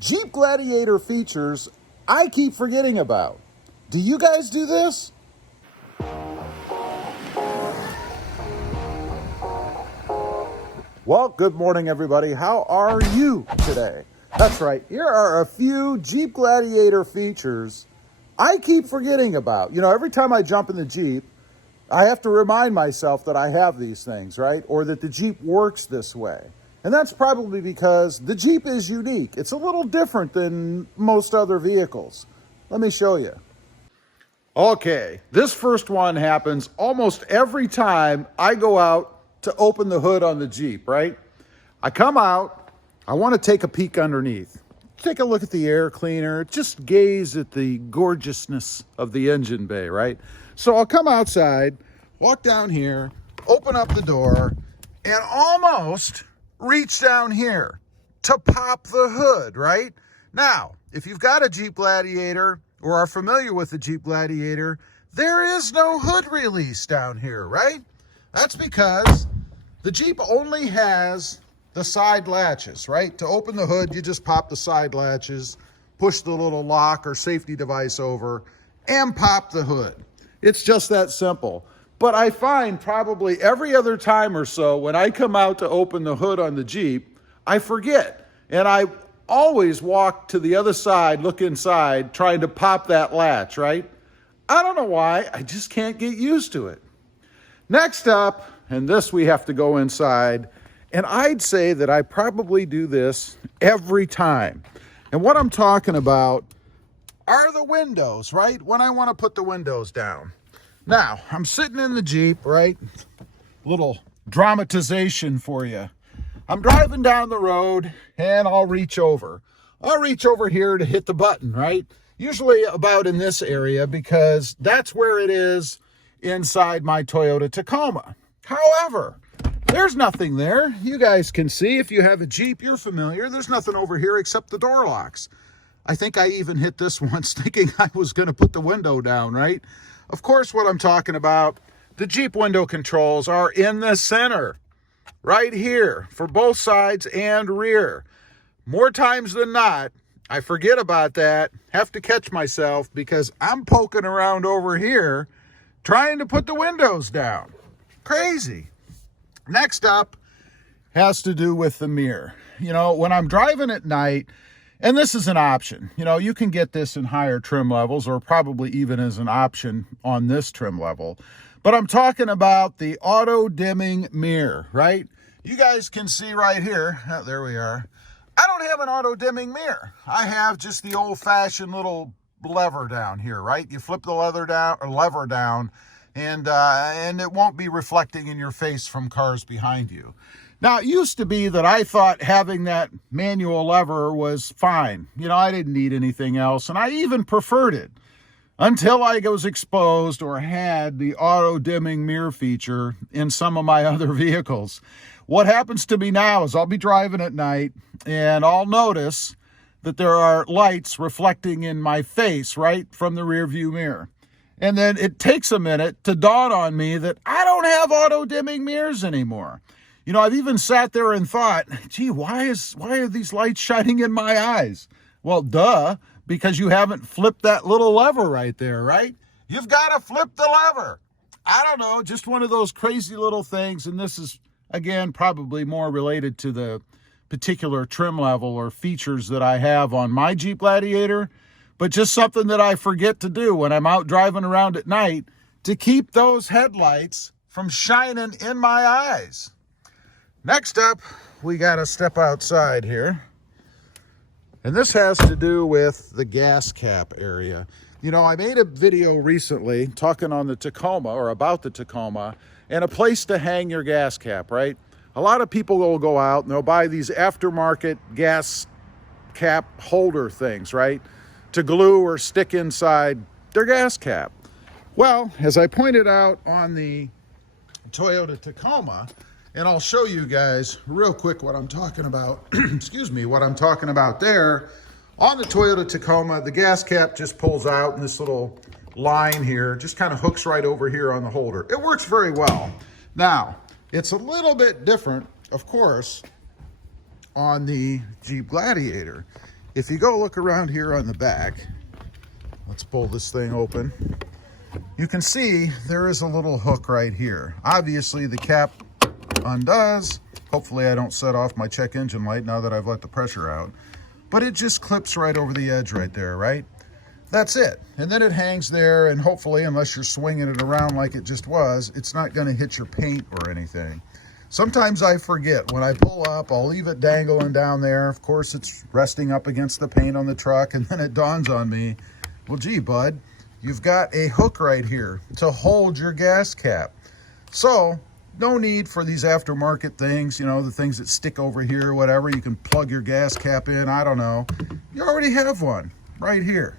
Jeep Gladiator features I keep forgetting about. Do you guys do this? Well, good morning, everybody. How are you today? That's right. Here are a few Jeep Gladiator features I keep forgetting about. You know, every time I jump in the Jeep, I have to remind myself that I have these things, right? Or that the Jeep works this way. And that's probably because the Jeep is unique. It's a little different than most other vehicles. Let me show you. Okay, this first one happens almost every time I go out to open the hood on the Jeep, right? I come out, I want to take a peek underneath. Take a look at the air cleaner, just gaze at the gorgeousness of the engine bay, right? So I'll come outside, walk down here, open up the door, and almost reach down here to pop the hood, right? Now, if you've got a Jeep Gladiator or are familiar with the Jeep Gladiator, there is no hood release down here, right? That's because the Jeep only has the side latches, right? To open the hood, you just pop the side latches, push the little lock or safety device over, and pop the hood. It's just that simple. But I find probably every other time or so when I come out to open the hood on the Jeep, I forget. And I always walk to the other side, look inside, trying to pop that latch, right? I don't know why, I just can't get used to it. Next up, and this we have to go inside, and I'd say that I probably do this every time. And what I'm talking about are the windows, right? When I want to put the windows down. Now, I'm sitting in the Jeep, right? Little dramatization for you. I'm driving down the road and I'll reach over. I'll reach over here to hit the button, right? Usually about in this area because that's where it is inside my Toyota Tacoma. However, there's nothing there. You guys can see if you have a Jeep, you're familiar. There's nothing over here except the door locks. I think I even hit this once thinking I was going to put the window down, right? Of course, what I'm talking about, the Jeep window controls are in the center, right here, for both sides and rear. More times than not, I forget about that, have to catch myself because I'm poking around over here trying to put the windows down. Crazy. Next up has to do with the mirror. You know, when I'm driving at night, and this is an option. You know, you can get this in higher trim levels or probably even as an option on this trim level. But I'm talking about the auto dimming mirror, right? You guys can see right here. Oh, there we are. I don't have an auto dimming mirror. I have just the old fashioned little lever down here, right? You flip the lever down and it won't be reflecting in your face from cars behind you. Now, it used to be that I thought having that manual lever was fine. You know, I didn't need anything else, and I even preferred it until I was exposed or had the auto-dimming mirror feature in some of my other vehicles. What happens to me now is I'll be driving at night, and I'll notice that there are lights reflecting in my face right from the rear view mirror. And then it takes a minute to dawn on me that I don't have auto-dimming mirrors anymore. You know, I've even sat there and thought, gee, why are these lights shining in my eyes? Well, duh, because you haven't flipped that little lever right there, right? You've got to flip the lever. I don't know, just one of those crazy little things. And this is, again, probably more related to the particular trim level or features that I have on my Jeep Gladiator, but just something that I forget to do when I'm out driving around at night to keep those headlights from shining in my eyes. Next up, we got to step outside here. And this has to do with the gas cap area. You know, I made a video recently talking on the Tacoma or about the Tacoma and a place to hang your gas cap, right? A lot of people will go out and they'll buy these aftermarket gas cap holder things, right? To glue or stick inside their gas cap. Well, as I pointed out on the Toyota Tacoma, and I'll show you guys real quick what I'm talking about. Excuse me, what I'm talking about there. On the Toyota Tacoma, the gas cap just pulls out and this little line here just kind of hooks right over here on the holder. It works very well. Now, it's a little bit different, of course, on the Jeep Gladiator. if you go look around here on the back, let's pull this thing open. You can see there is a little hook right here. Obviously the cap undoes. Hopefully I don't set off my check engine light now that I've let the pressure out. But it just clips right over the edge right there, right? That's it. And then it hangs there, and hopefully, unless you're swinging it around like it just was, it's not going to hit your paint or anything. Sometimes I forget. When I pull up, I'll leave it dangling down there. Of course, it's resting up against the paint on the truck, and then it dawns on me, well, gee, bud, you've got a hook right here to hold your gas cap. So, no need for these aftermarket things, you know, the things that stick over here, whatever. You can plug your gas cap in, I don't know. You already have one right here.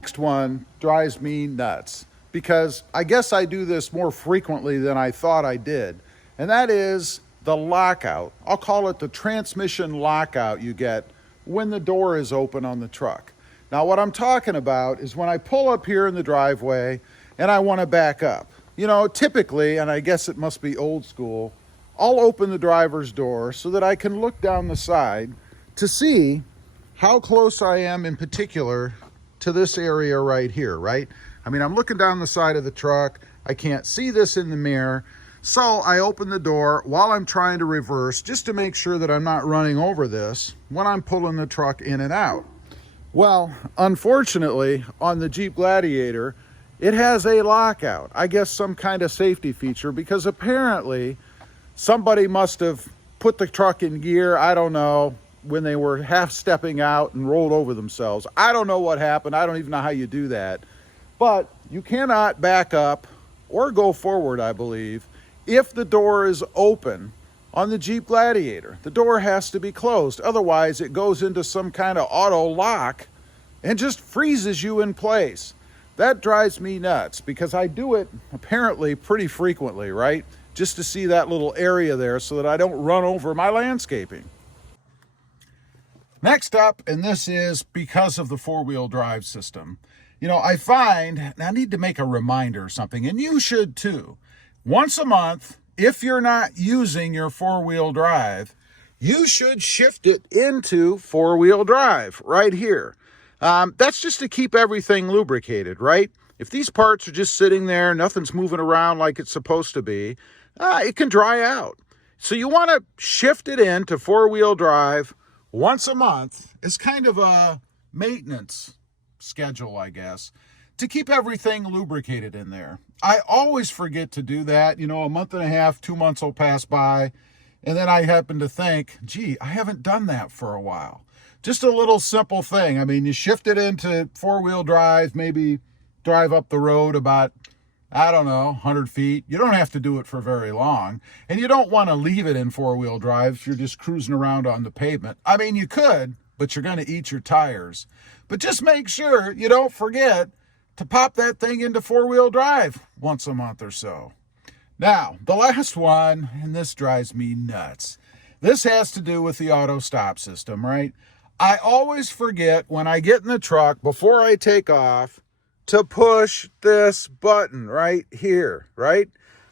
Next one drives me nuts because I guess I do this more frequently than I thought I did. And that is the lockout. I'll call it the transmission lockout you get when the door is open on the truck. Now what I'm talking about is when I pull up here in the driveway and I want to back up. You know, typically, and I guess it must be old school, I'll open the driver's door so that I can look down the side to see how close I am in particular to this area right here, right? I mean, I'm looking down the side of the truck. I can't see this in the mirror. So I open the door while I'm trying to reverse just to make sure that I'm not running over this when I'm pulling the truck in and out. Well, unfortunately, on the Jeep Gladiator, it has a lockout. I guess some kind of safety feature, because apparently somebody must have put the truck in gear, I don't know, when they were half stepping out and rolled over themselves. I don't know what happened. I don't even know how you do that. But you cannot back up or go forward, I believe, if the door is open on the Jeep Gladiator. The door has to be closed. Otherwise, it goes into some kind of auto lock and just freezes you in place. That drives me nuts because I do it apparently pretty frequently, right? Just to see that little area there so that I don't run over my landscaping. Next up, and this is because of the four-wheel drive system. You know, I find, I need to make a reminder or something, and you should too. Once a month, if you're not using your four-wheel drive, you should shift it into four-wheel drive right here. That's just to keep everything lubricated, right? If these parts are just sitting there, nothing's moving around like it's supposed to be, it can dry out. So you want to shift it into four-wheel drive once a month. Is kind of a maintenance schedule, I guess, to keep everything lubricated in there. I always forget to do that. You know, a month and a half, 2 months will pass by, and then I happen to think, gee, I haven't done that for a while. Just a little simple thing. I mean, you shift it into four-wheel drive, maybe drive up the road about, I don't know, 100 feet. You don't have to do it for very long. And you don't want to leave it in four-wheel drive if you're just cruising around on the pavement. I mean, you could, but you're going to eat your tires. But just make sure you don't forget to pop that thing into four-wheel drive once a month or so. Now, the last one, and this drives me nuts. This has to do with the auto stop system, right? I always forget when I get in the truck before I take off to push this button right here, right?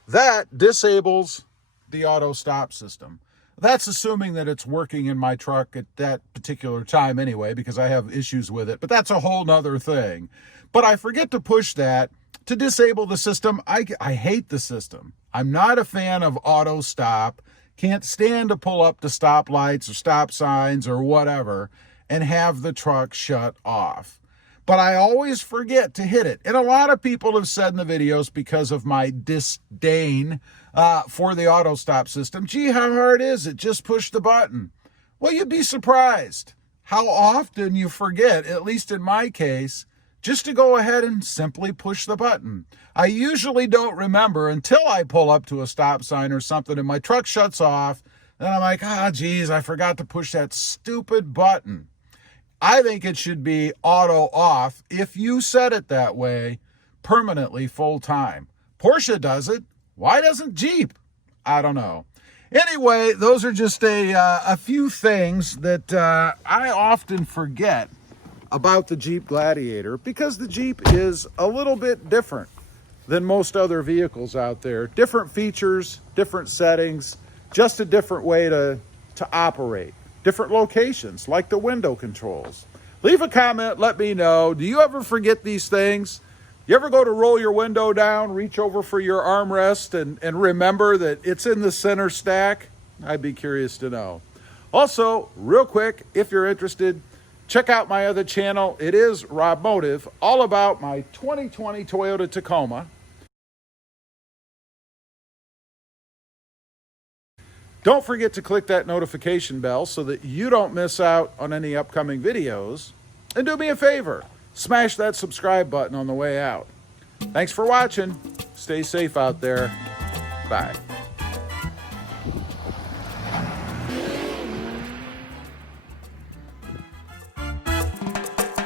That disables the auto stop system. That's assuming that it's working in my truck at that particular time anyway, because I have issues with it, but that's a whole nother thing. But I forget to push that to disable the system. I hate the system. I'm not a fan of auto stop. Can't stand to pull up to stoplights or stop signs or whatever and have the truck shut off. But I always forget to hit it. And a lot of people have said in the videos, because of my disdain for the auto stop system, gee, how hard is it? Just push the button. Well, you'd be surprised how often you forget, at least in my case, just to go ahead and simply push the button. I usually don't remember until I pull up to a stop sign or something and my truck shuts off. Then I'm like, geez, I forgot to push that stupid button. I think it should be auto off if you set it that way permanently full time. Porsche does it. Why doesn't Jeep? I don't know. Anyway, those are just a few things that I often forget about the Jeep Gladiator, because the Jeep is a little bit different than most other vehicles out there. Different features, different settings, just a different way to operate. Different locations, like the window controls. Leave a comment, let me know. Do you ever forget these things? You ever go to roll your window down, reach over for your armrest, and remember that it's in the center stack? I'd be curious to know. Also, real quick, if you're interested, check out my other channel. It is Rob Motive, all about my 2020 Toyota Tacoma. Don't forget to click that notification bell so that you don't miss out on any upcoming videos. And do me a favor, smash that subscribe button on the way out. Thanks for watching. Stay safe out there. Bye.